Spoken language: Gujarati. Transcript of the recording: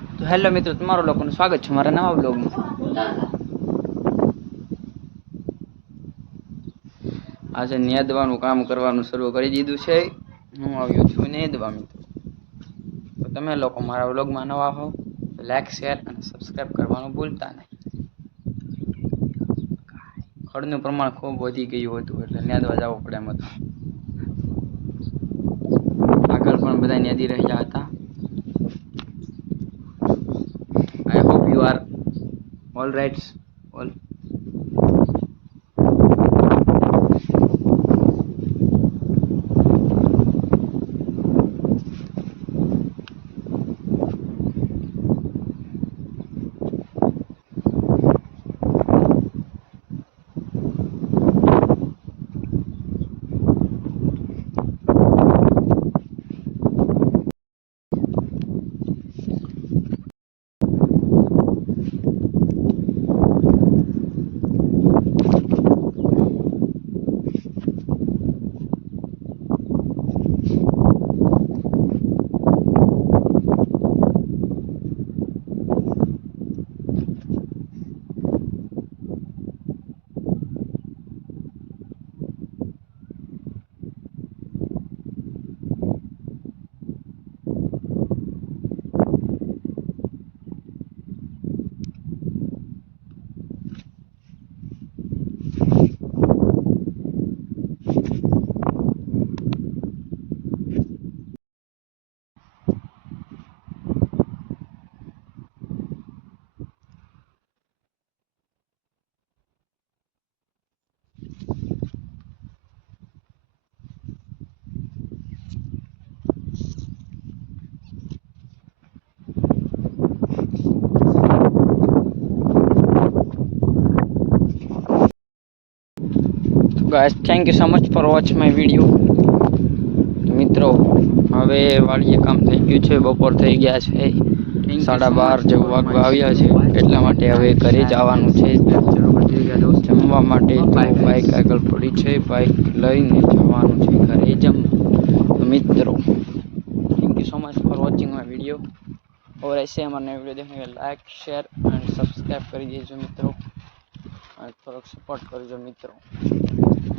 તો હેલો મિત્રો, તમારું લોકોનું સ્વાગત છે મારા નવા બ્લોગમાં. આજે નેદવાનું કામ કરવાનું શરૂ કરી દીધું છે. હું આવ્યો છું નેદવા મિત્રો. તો તમે લોકો મારા બ્લોગમાં નવા હો તો લાઈક, શેર અને સબસ્ક્રાઈબ કરવાનું ભૂલતા નહીં. ખડનું પ્રમાણ ખૂબ વધી ગયું હતું એટલે નેદવા જવું પડે એમ હતું. આગળ પણ બધા નેદી રહ્યા હતા. I hope you are all right. All. Guys, thank you so much for watch my video. મિત્રો, હવે વાડીએ કામ થઈ ગયું છે. બપોર થઈ ગયા છે, 12:30 જેવું વાગવા આવ્યા છે. એટલા માટે હવે ઘરે જવાનું છે જમવા માટે. તો બાઇક આગળ પડી છે, બાઇક લઈને જવાનું છે ઘરે જમવા. મિત્રો, thank you so much for watching my video. और ऐसे हमारे नए वीडियो देखने के लाइक, शेयर एंड सब्सक्राइब कर दीजिए મિત્રો, और થોડોક સપોર્ટ કરજો મિત્રો.